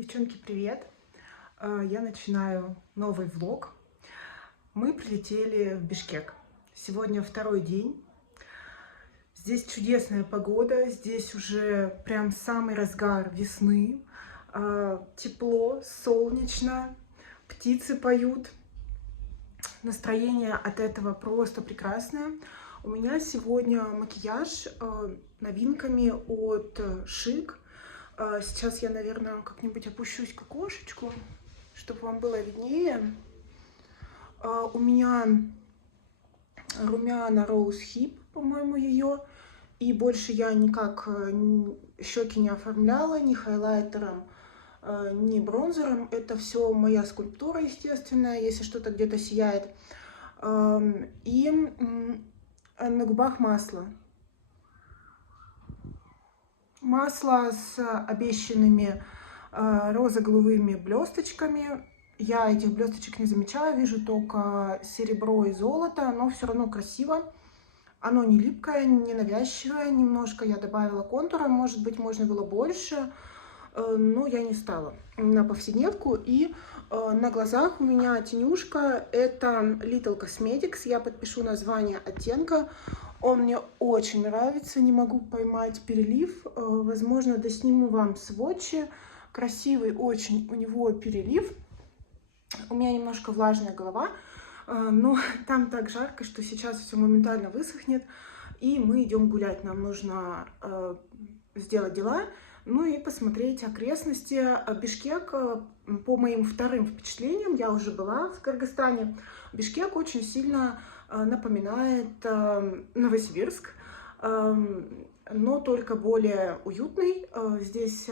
Девчонки, привет! Я начинаю новый влог. Мы прилетели в Бишкек. Сегодня второй день. Здесь чудесная погода. Здесь уже прям самый разгар весны. Тепло, солнечно, птицы поют. Настроение от этого просто прекрасное. У меня сегодня макияж новинками от Шик. Сейчас я, наверное, как-нибудь опущусь к окошечку, чтобы вам было виднее. У меня румяна Rose Hip, по-моему, ее. И больше я никак щеки не оформляла, ни хайлайтером, ни бронзером. Это все моя скульптура, естественная, если что-то где-то сияет. И на губах масло. Масло с обещанными розово-голубыми блесточками. Я этих блесточек не замечаю, вижу только серебро и золото, но все равно красиво. Оно не липкое, не навязчивое. Немножко я добавила контура, может быть, можно было больше, но я не стала на повседневку. И на глазах у меня тенюшка, это Little Cosmetics, я подпишу название оттенка. Он мне очень нравится, не могу поймать перелив. Возможно, досниму вам сводчи. Красивый очень у него перелив. У меня немножко влажная голова, но там так жарко, что сейчас все моментально высохнет. И мы идем гулять. Нам нужно сделать дела, ну и посмотреть окрестности. Бишкек, по моим вторым впечатлениям, я уже была в Кыргызстане. Бишкек очень сильно напоминает Новосибирск, но только более уютный. Здесь,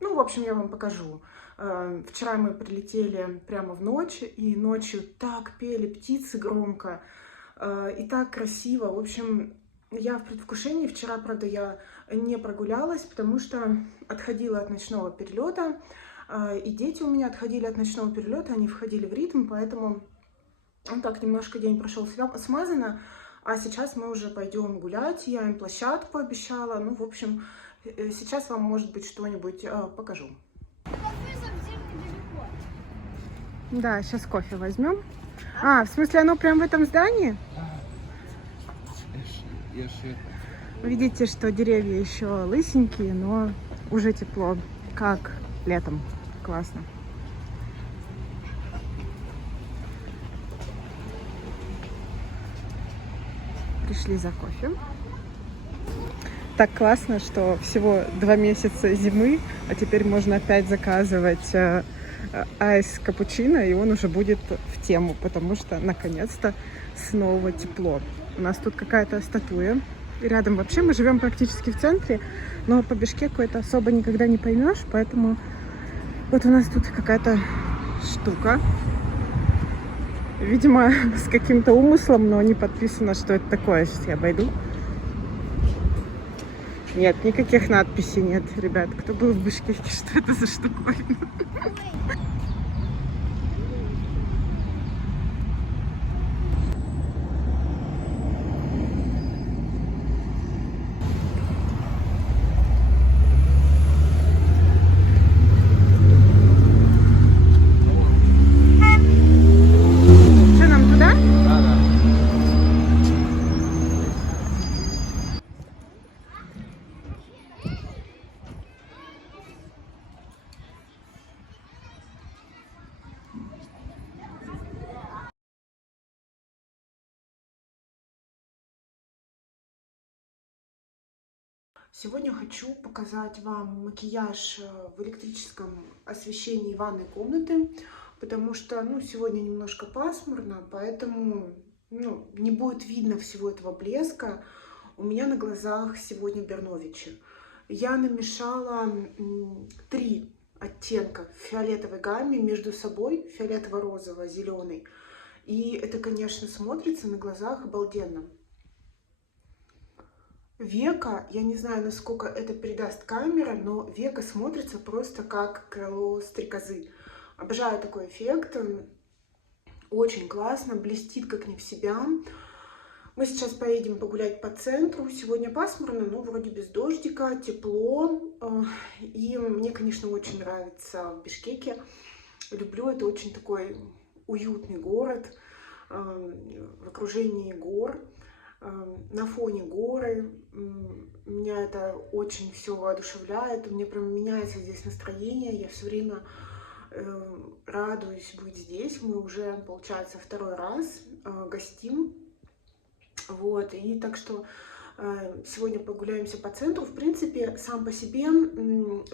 ну, в общем, я вам покажу. Вчера мы прилетели прямо в ночь, и ночью так пели птицы громко, и так красиво. В общем, я в предвкушении. Вчера, правда, я не прогулялась, потому что отходила от ночного перелета, и дети у меня отходили от ночного перелета, они входили в ритм, поэтому так немножко день прошел смазанно. А сейчас мы уже пойдем гулять. Я им площадку обещала. Ну, в общем, сейчас вам, может быть, что-нибудь покажу. Да, сейчас кофе возьмем. А, в смысле, оно прям в этом здании? Видите, что деревья еще лысенькие, но уже тепло, как летом. Классно. Пришли за кофе. Так классно, что всего 2 месяца зимы, а теперь можно опять заказывать айс капучино, и он уже будет в тему, потому что наконец-то снова тепло. У нас тут какая-то статуя. И рядом вообще мы живем практически в центре, но по Бишкеку это особо никогда не поймешь, поэтому вот у нас тут какая-то штука. Видимо, с каким-то умыслом, но не подписано, что это такое. Сейчас я обойду. Нет, никаких надписей нет, ребят. Кто был в Бишкеке, что это за штуковина? Что, нам туда? Сегодня хочу показать вам макияж в электрическом освещении ванной комнаты, потому что, ну, сегодня немножко пасмурно, поэтому, ну, не будет видно всего этого блеска. У меня на глазах сегодня Берновичи. Я намешала 3 оттенка в фиолетовой гамме между собой, фиолетово-розово-зеленый. И это, конечно, смотрится на глазах обалденно. Века, я не знаю, насколько это передаст камера, но века смотрится просто как крыло стрекозы. Обожаю такой эффект. Очень классно, блестит как не в себя. Мы сейчас поедем погулять по центру. Сегодня пасмурно, но вроде без дождика, тепло. И мне, конечно, очень нравится в Бишкеке. Люблю, это очень такой уютный город в окружении гор, на фоне горы. Меня это очень все воодушевляет. У меня прям меняется здесь настроение. Я все время радуюсь быть здесь. Мы уже, получается, второй раз гостим. Вот, и так что сегодня прогуляемся по центру. В принципе, сам по себе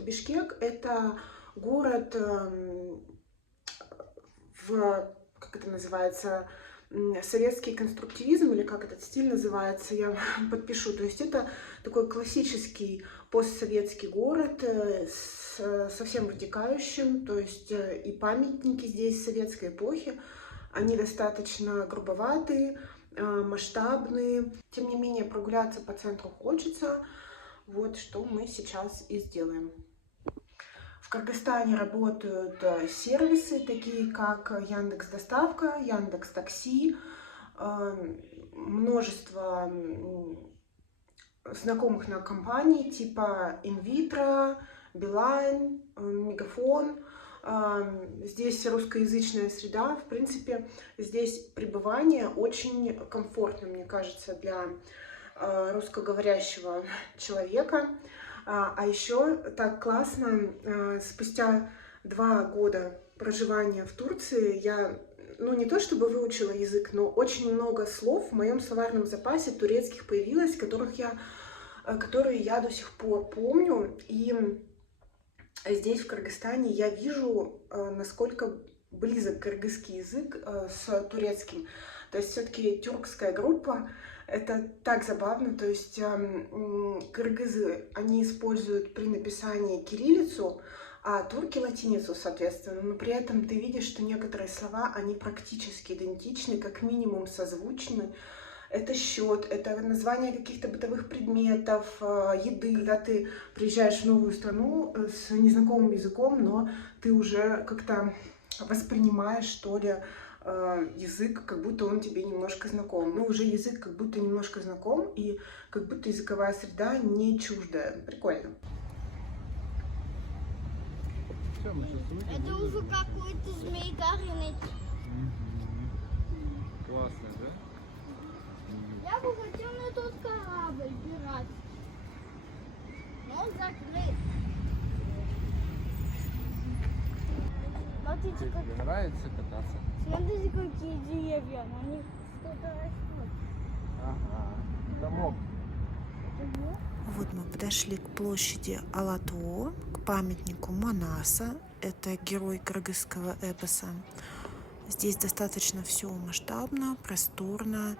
Бишкек — это город как это называется, советский конструктивизм, или как этот стиль называется, я подпишу. То есть это такой классический постсоветский город, совсем вытекающим, то есть и памятники здесь советской эпохи, они достаточно грубоватые, масштабные. Тем не менее, прогуляться по центру хочется. Вот что мы сейчас и сделаем. В Кыргызстане работают сервисы, такие как Яндекс.Доставка, Яндекс.Такси, множество знакомых нам компаний типа Инвитро, Билайн, Мегафон. Здесь русскоязычная среда. В принципе, здесь пребывание очень комфортно, мне кажется, для русскоговорящего человека. А еще так классно, спустя 2 года проживания в Турции я, ну не то чтобы выучила язык, но очень много слов в моем словарном запасе турецких появилось, которые я до сих пор помню. И здесь, в Кыргызстане, я вижу, насколько близок кыргызский язык с турецким. То есть все-таки тюркская группа. Это так забавно, то есть кыргызы, они используют при написании кириллицу, а турки латиницу, соответственно. Но при этом ты видишь, что некоторые слова, они практически идентичны, как минимум созвучны. Это счет, это название каких-то бытовых предметов, еды. Когда ты приезжаешь в новую страну с незнакомым языком, но ты уже как-то воспринимаешь, что ли, язык, как будто он тебе немножко знаком. Ну, уже язык как будто немножко знаком, и как будто языковая среда не чуждая. Прикольно. Это уже какой-то змей Горыныч. Классно, да? Я бы хотел на тот корабль пират. Но он закрыт. Смотрите, Тебе нравится кататься? смотрите, какие деревья. На них что-то растет. Ага. Домок. Вот мы подошли к площади Алатоо, к памятнику Манаса. Это герой кыргызского эпоса. Здесь достаточно все масштабно, просторно.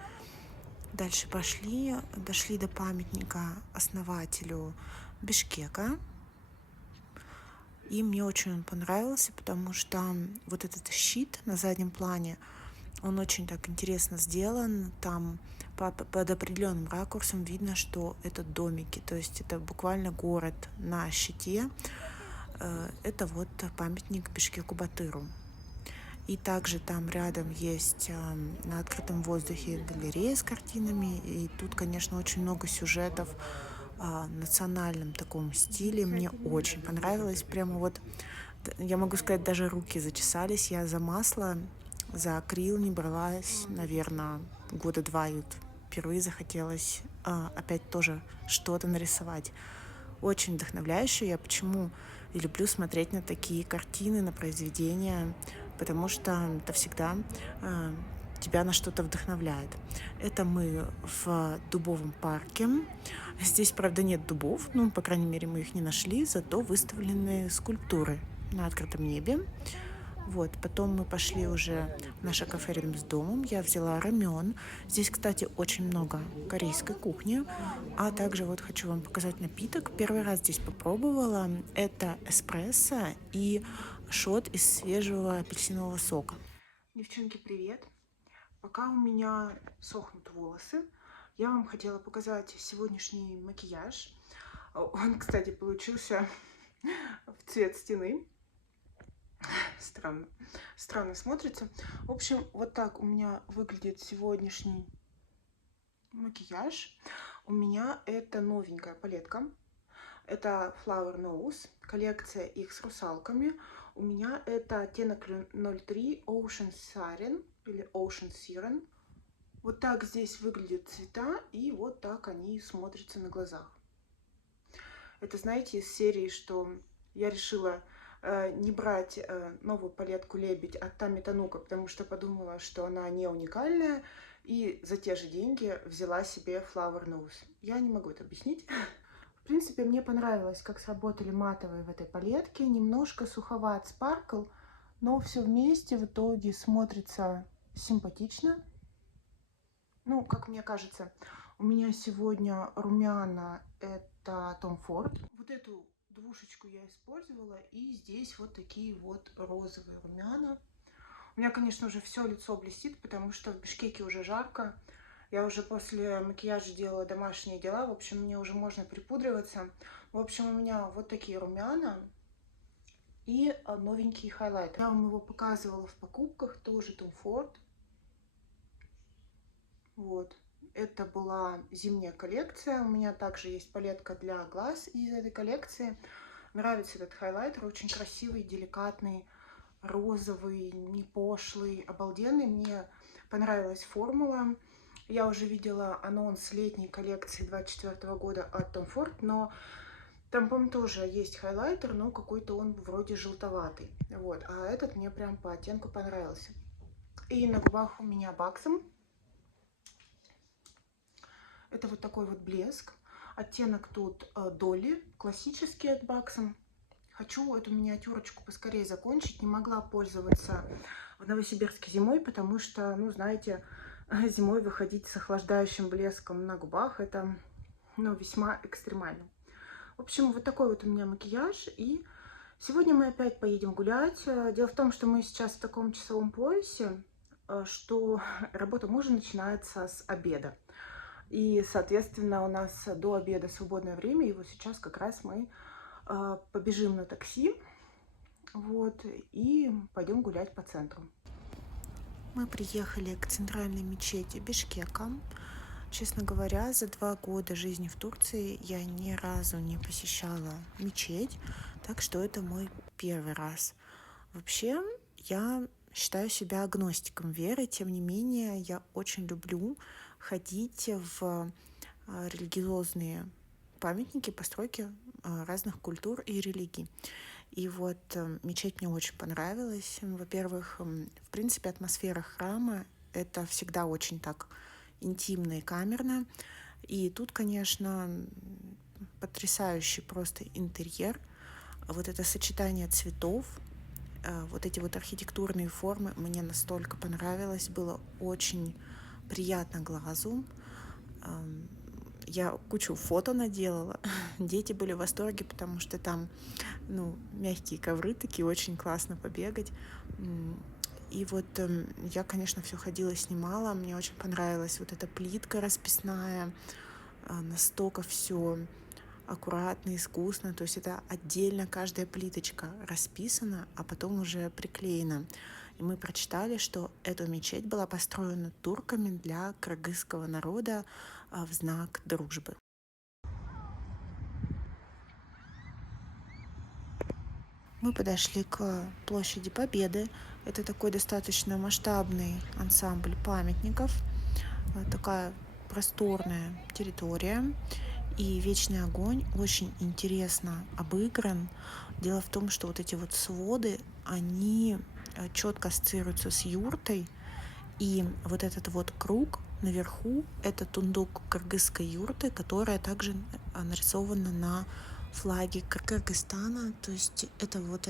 Дальше пошли, дошли до памятника основателю Бишкека. И мне очень он понравился, потому что вот этот щит на заднем плане, он очень так интересно сделан. Там под определенным ракурсом видно, что это домики, то есть это буквально город на щите. Это вот памятник Бишкеку-Батыру. И также там рядом есть на открытом воздухе галерея с картинами. И тут, конечно, очень много сюжетов в национальном таком стиле. Мне очень понравилось. Прямо вот, я могу сказать, даже руки зачесались. Я за масло, за акрил не бралась, наверное, 2 года. И впервые захотелось опять тоже что-то нарисовать. Очень вдохновляюще. Я почему и люблю смотреть на такие картины, на произведения, потому что это всегда тебя на что-то вдохновляет. Это мы в дубовом парке. Здесь, правда, нет дубов, ну, по крайней мере, мы их не нашли, зато выставлены скульптуры на открытом небе. Вот, потом мы пошли уже в наше кафе рядом с домом. Я взяла рамен. Здесь, кстати, очень много корейской кухни. А также вот хочу вам показать напиток. Первый раз здесь попробовала. Это эспрессо и шот из свежего апельсинового сока. Девчонки, привет! Пока у меня сохнут волосы, я вам хотела показать сегодняшний макияж. Он, кстати, получился в цвет стены. Странно смотрится. В общем, вот так у меня выглядит сегодняшний макияж. У меня это новенькая палетка. Это Flower Nose, коллекция их с русалками. У меня это оттенок 03 Ocean Siren или Ocean Siren. Вот так здесь выглядят цвета, и вот так они смотрятся на глазах. Это, знаете, из серии, что я решила не брать новую палетку Лебедь от Тами Танука, потому что подумала, что она не уникальная, и за те же деньги взяла себе Flower Nose. Я не могу это объяснить. В принципе, мне понравилось, как сработали матовые в этой палетке. Немножко суховат спаркл, но все вместе в итоге смотрится симпатично. Ну, как мне кажется, у меня сегодня румяна это Tom Ford. Вот эту двушечку я использовала, и здесь вот такие вот розовые румяна. У меня, конечно, уже все лицо блестит, потому что в Бишкеке уже жарко. Я уже после макияжа делала домашние дела. В общем, мне уже можно припудриваться. В общем, у меня вот такие румяна и новенький хайлайтер. Я вам его показывала в покупках, тоже Tom Ford. Вот. Это была зимняя коллекция. У меня также есть палетка для глаз из этой коллекции. Нравится этот хайлайтер. Очень красивый, деликатный, розовый, не пошлый, обалденный. Мне понравилась формула. Я уже видела анонс летней коллекции 2024 года от Tom Ford, но там, по-моему, тоже есть хайлайтер, но какой-то он вроде желтоватый. Вот. А этот мне прям по оттенку понравился. И на губах у меня баксом. Это вот такой вот блеск. Оттенок тут Долли, классический от Баксом. Хочу эту миниатюрочку поскорее закончить. Не могла пользоваться в Новосибирске зимой, потому что, ну, знаете, зимой выходить с охлаждающим блеском на губах, это, ну, весьма экстремально. В общем, вот такой вот у меня макияж. И сегодня мы опять поедем гулять. Дело в том, что мы сейчас в таком часовом поясе, что работа мужа начинается с обеда. И, соответственно, у нас до обеда свободное время, и вот сейчас как раз мы побежим на такси, вот, и пойдем гулять по центру. Мы приехали к центральной мечети Бишкека. Честно говоря, за 2 года жизни в Турции я ни разу не посещала мечеть, так что это мой первый раз. Вообще, я считаю себя агностиком веры, тем не менее, я очень люблю ходить в религиозные памятники, постройки разных культур и религий. И вот мечеть мне очень понравилась. Во-первых, в принципе, атмосфера храма — это всегда очень так интимно и камерно. И тут, конечно, потрясающий просто интерьер. Вот это сочетание цветов, вот эти вот архитектурные формы мне настолько понравилось, было очень приятно глазу. Я кучу фото наделала, дети были в восторге, потому что там, ну, мягкие ковры такие, очень классно побегать. И вот я, конечно, все ходила, снимала, мне очень понравилась вот эта плитка расписная, настолько все аккуратно, искусно, то есть это отдельно каждая плиточка расписана, а потом уже приклеена. И мы прочитали, что эта мечеть была построена турками для кыргызского народа в знак дружбы. Мы подошли к площади Победы. Это такой достаточно масштабный ансамбль памятников, такая просторная территория. И «Вечный огонь» очень интересно обыгран. Дело в том, что вот эти вот своды, они четко ассоциируются с юртой. И вот этот вот круг наверху — это тундук кыргызской юрты, которая также нарисована на флаге Кыргызстана. То есть это вот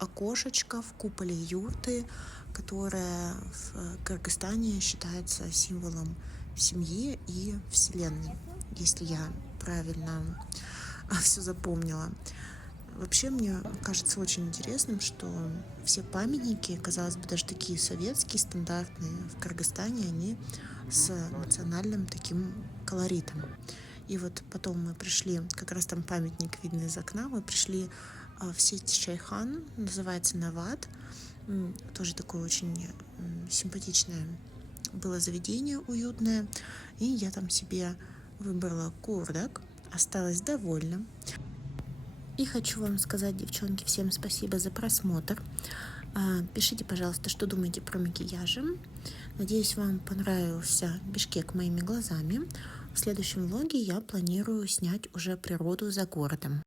окошечко в куполе юрты, которая в Кыргызстане считается символом семьи и вселенной, если я правильно все запомнила. Вообще, мне кажется очень интересным, что все памятники, казалось бы, даже такие советские, стандартные, в Кыргызстане, они с национальным таким колоритом. И вот потом мы пришли, как раз там памятник видно из окна, мы пришли в сеть Чайхан, называется Нават, тоже такое очень симпатичное было заведение уютное, и я там себе выбрала курдак, осталась довольна. И хочу вам сказать, девчонки, всем спасибо за просмотр. Пишите, пожалуйста, что думаете про макияжи. Надеюсь, вам понравился Бишкек моими глазами. В следующем влоге я планирую снять уже природу за городом.